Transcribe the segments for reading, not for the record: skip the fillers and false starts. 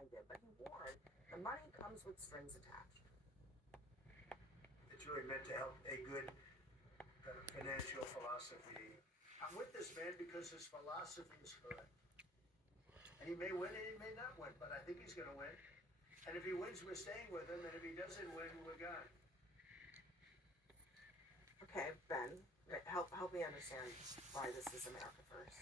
behind it, but he warned the money comes with strings attached. It's really meant to help a good financial philosophy. I'm with this man because his philosophy is correct. And he may win and he may not win, but I think he's going to win. And if he wins, we're staying with him. And if he doesn't win, we're gone. Okay, Ben, help me understand why this is America first.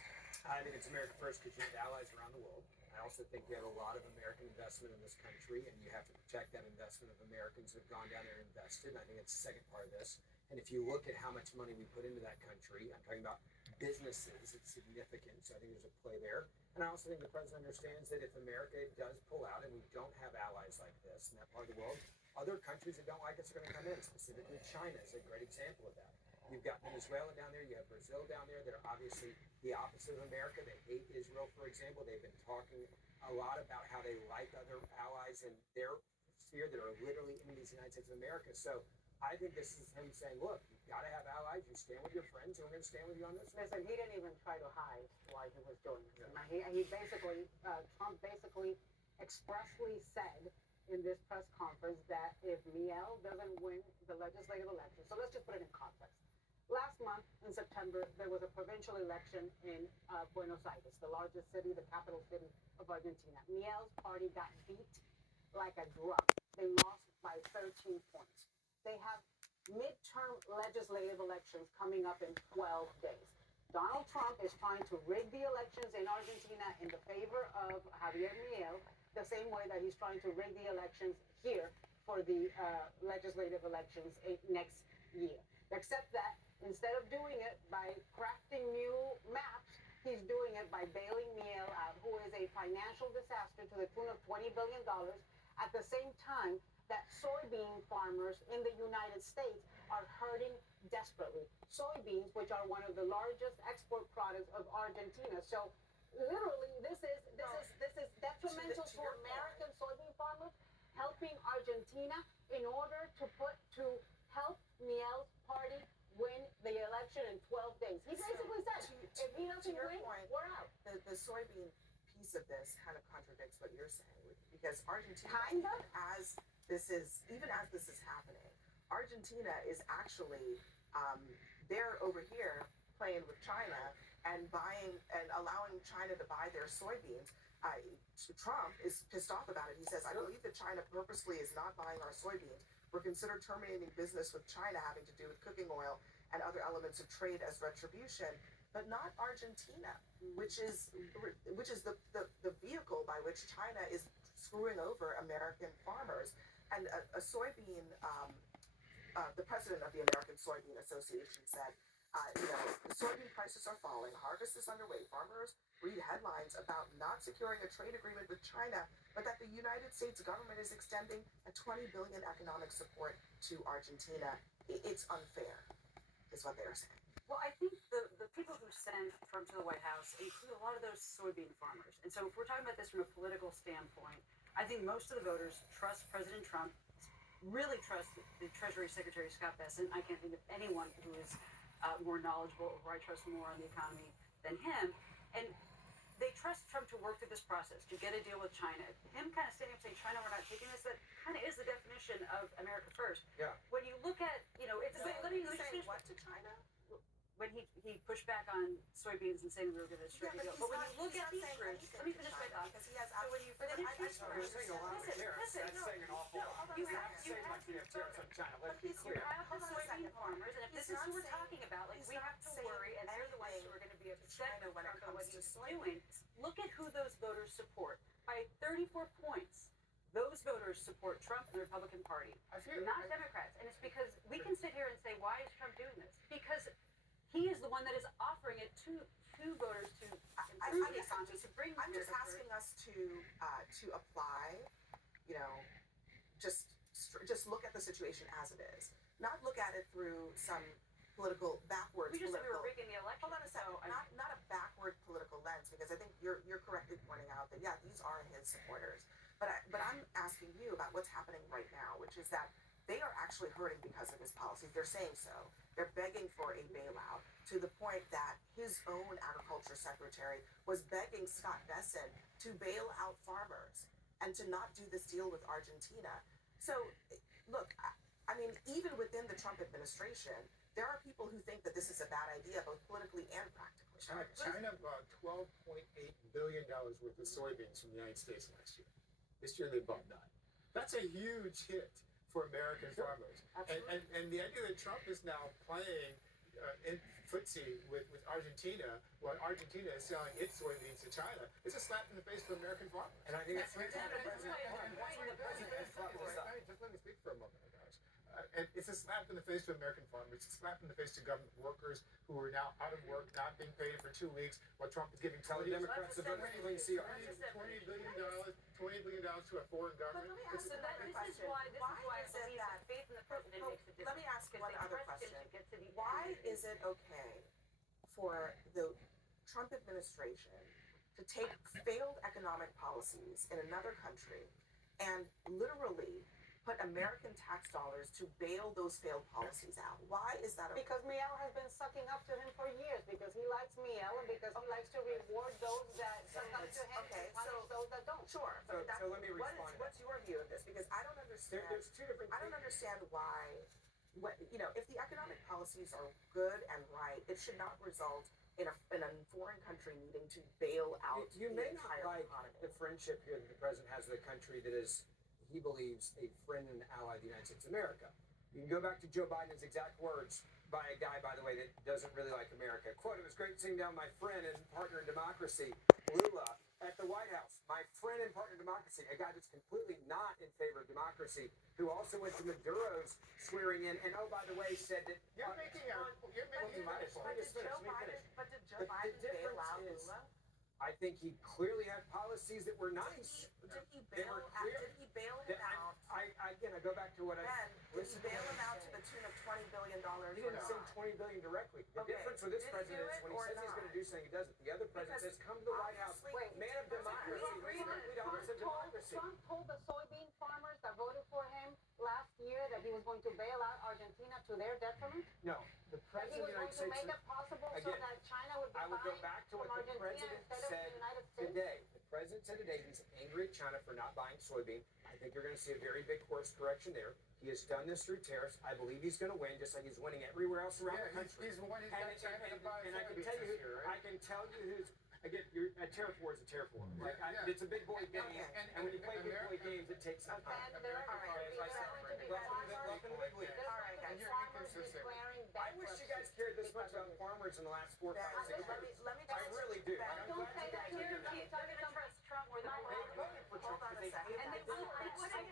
I think it's America first because you have allies around the world. I also think you have a lot of American investment in this country, and you have to protect that investment of Americans who have gone down there and invested. And I think it's the second part of this. And if you look at how much money we put into that country, I'm talking about businesses, it's significant. So I think there's a play there. And I also think the president understands that if America does pull out and we don't have allies like this in that part of the world, other countries that don't like us are going to come in. Specifically, China is a great example of that. You've got Venezuela down there. You have Brazil down there that are obviously the opposite of America. They hate Israel, for example. They've been talking a lot about how they like other allies in their sphere that are literally enemies of the United States of America. So I think this is him saying, look, you've got to have allies. You stand with your friends, and we're going to stand with you on this one. Listen, he didn't even try to hide why he was doing this. Yeah. He basically, Trump basically expressly said in this press conference that if Miel doesn't win the legislative election, so let's just put it in context. Last month in September, there was a provincial election in Buenos Aires, the largest city, the capital city of Argentina. Miel's party got beat like a drum. They lost by 13 points. They have midterm legislative elections coming up in 12 days. Donald Trump is trying to rig the elections in Argentina in the favor of Javier Miel, the same way that he's trying to rig the elections here for the legislative elections next year. Except that instead of doing it by crafting new maps, he's doing it by bailing Miel out, who is a financial disaster to the tune of $20 billion, at the same time that soybean farmers in the United States are hurting desperately. Soybeans, which are one of the largest export products of Argentina. So literally, this is detrimental to American soybean farmers, helping Argentina in order to help Miel's party win the election in 12 days. He basically said, if he doesn't win, we're out. The soybean piece of this kind of contradicts what you're saying, because Argentina, even as this is happening, Argentina is actually they're over here playing with China and buying and allowing China to buy their soybeans. Trump is pissed off about it. He says, I believe that China purposely is not buying our soybeans. We're considered terminating business with China having to do with cooking oil and other elements of trade as retribution, but not Argentina, which is the vehicle by which China is screwing over American farmers. And a soybean, the president of the American Soybean Association said, the soybean prices are falling, harvest is underway. Farmers read headlines about not securing a trade agreement with China, but that the United States government is extending a $20 billion economic support to Argentina. It's unfair, is what they're saying. Well, I think the people who sent Trump to the White House include a lot of those soybean farmers. And so if we're talking about this from a political standpoint, I think most of the voters trust President Trump, really trust the Treasury Secretary Scott Bessent. I can't think of anyone who is more knowledgeable or I trust more on the economy than him. And they trust Trump to work through this process, to get a deal with China. Him kind of standing up saying, China, we're not taking this, that kind of is the definition of America first. Yeah. When you look at, it's... Let me say what to China? When he pushed back on soybeans and saying we were going to strike a deal. But when you look at these groups, let me finish my thought. Because he has You're saying a lot of tariffs. That's saying an awful lot. You have we have tariffs on China. Let's be clear. You have the soybean farmers, and if this is who we're talking about, like we have to worry, and they're the ones who are going to be upset when it comes to soybeans. Look at who those voters support. By 34 points, those voters support Trump and the Republican Party, not Democrats. And it's because we can sit here and say, why is Trump doing this? Because he is the one that is offering it to voters to improve the economy, to bring. I'm just asking us to apply, just look at the situation as it is, not look at it through some backwards. We just said we were rigging the election. Hold on a second. Not a backward political lens, because I think you're correctly pointing out that these are his supporters. But I'm asking you about what's happening right now, which is that they are actually hurting because of his policies. They're saying so. They're begging for a bailout, to the point that his own agriculture secretary was begging Scott Bessent to bail out farmers. and to not do this deal with Argentina. So, look, I mean, even within the Trump administration, there are people who think that this is a bad idea, both politically and practically. China bought $12.8 billion worth of soybeans from the United States last year. This year they bought none. That's a huge hit for American farmers. And the idea that Trump is now playing in footsie with Argentina, while Argentina is selling its soybeans to China, is a slap in the face for American farmers. And I think it's Just let me speak for a moment, guys. And it's a slap in the face to American farmers. It's a slap in the face to government workers who are now out of work, not being paid for 2 weeks, while Trump is giving Tell the Democrats to vote for clean CR. $20 billion to a foreign But government. let me ask you another question. Why is it that faith in the president makes a difference. Let me ask one Because they other trust him question. to get to the Why end. is it okay for the Trump administration to take failed economic policies in another country and literally put American tax dollars to bail those failed policies out? Why is that okay? Because Miel has been sucking up to him for years, because he likes Miel and because he likes to reward those that suck up to him Okay, and punish those that don't. Sure, So- but so let me respond to what's your view of this? Because I don't understand. There's two different I don't understand why. If the economic policies are good and right, it should not result in a foreign country needing to bail out You the may not entire like economy. the friendship here that the president has with a country that is, he believes, a friend and ally of the United States of America. You can go back to Joe Biden's exact words by a guy, by the way, that doesn't really like America. Quote, "It was great seeing down my friend and partner in democracy, Lula, at the White House. My friend and partner in democracy," a guy that's completely not in favor of democracy, who also went to Maduro's swearing in, and oh, by the way, said that... You're making a point. But did Joe The Biden bail difference out is- Lula? I think he clearly had policies that were nice. Did he They bail were out? clear. Did he bail him out? Again, I go back to what I... Ben, did he Listen, bail him out to the tune of $20 billion? He didn't send $20 billion directly. The Okay. difference with this Did he president do is it when he or says he's not? going to do something, he doesn't. The other president Because says, "Come to the White House, obviously- man of democracy." We agree that Leader of democracy. Trump told the soybean farmers that voted for him last year that he was going to bail out Argentina to their detriment. No, the That he president of was the going United to make States. it possible so Again, that China would be I would go buying back to from what the Argentina president instead of said the United States. today. The president said today he's angry at China for not buying soybean. I think you're going to see a very big course correction there. He has done this through tariffs. I believe he's going to win, just like he's winning everywhere else around the country. He's one. He's And, got China to buy and I can soybeans tell you, this year, right? I can tell you who's. Again, a tariff war is a tariff war. Like, Yeah. it's a big boy game, Okay. and when you play big boy games, it takes some time. And there are All right, going to be Welcome to the big league. there's All right, going to be guys. farmers Inconsistent. declaring I wish you guys cared this much about farmers in the last 4 or 5 Ben, 6 years. let me I really do. Ben, I'm don't glad say you that guys here. are doing He's that. going to trust Trump more than They voted for Trump Hold on a because they second. feel And that they-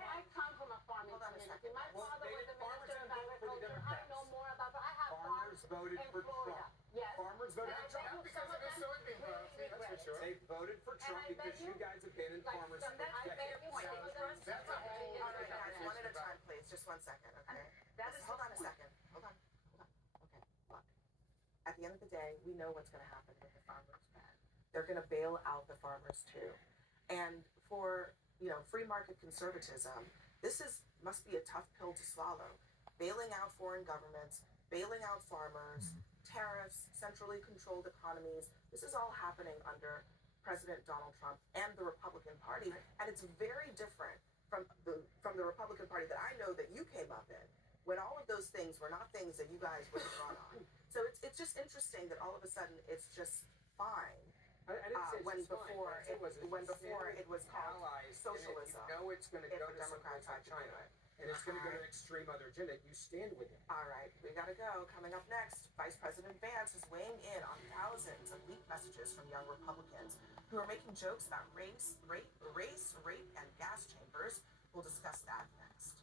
I come from a farming Hold on a community. second. My Well, father was the farmers minister of didn't vote for the agriculture. I Democrats. know more about that. I have Farmers farms voted in for Florida. Trump. Yes. Farmers voted And I for Trump. Not because of the soybean policy, that's for sure. They voted for Trump I bet because you you- guys abandoned Like, farmers some- for I bet decades. you some of them- That's a whole All right, other guys, one at a conversation time, please. Just 1 second, okay? That is Hold the on a point. second. Hold on. Okay, look. At the end of the day, we know what's going to happen with the farmers, Ben. They're going to bail out the farmers too. And for, free market conservatism, this must be a tough pill to swallow. Bailing out foreign governments, bailing out farmers, tariffs, centrally controlled economies. This is all happening under President Donald Trump and the Republican Party, and it's very different from the Republican Party that I know that you came up in, when all of those things were not things that you guys would have run on. So it's just interesting that all of a sudden it's just fine. I didn't say When it's fine. before What I said was it's when before standard it was called allies, socialism. And if you know it's going to if go the to someplace Democrats like had to do China, it. and it's going to go to an extreme other agenda, you stand with it. All right, we gotta go. Coming up next, Vice President Vance is weighing in on thousands of leaked messages from young Republicans who are making jokes about race, rape, and gas chambers. We'll discuss that next.